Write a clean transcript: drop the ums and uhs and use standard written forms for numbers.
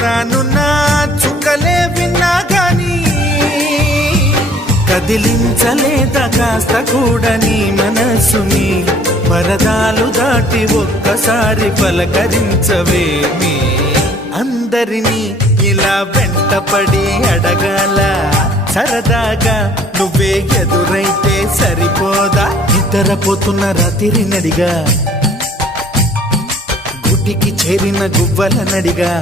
రానున్న చుక్కలే విన్నా గాని కదిలించలేదా కాస్త కూడా నీ మనసుని పరదాలు దాటి ఒక్కసారి పలకరించవేమి అందరినీ ఇలా వెంటపడి అడగాల సరదాగా నువ్వే ఎదురైతే సరిపోదా నిద్రపోతున్న రాత్రి నడిగా గుటికి చేరిన గువ్వల నడిగా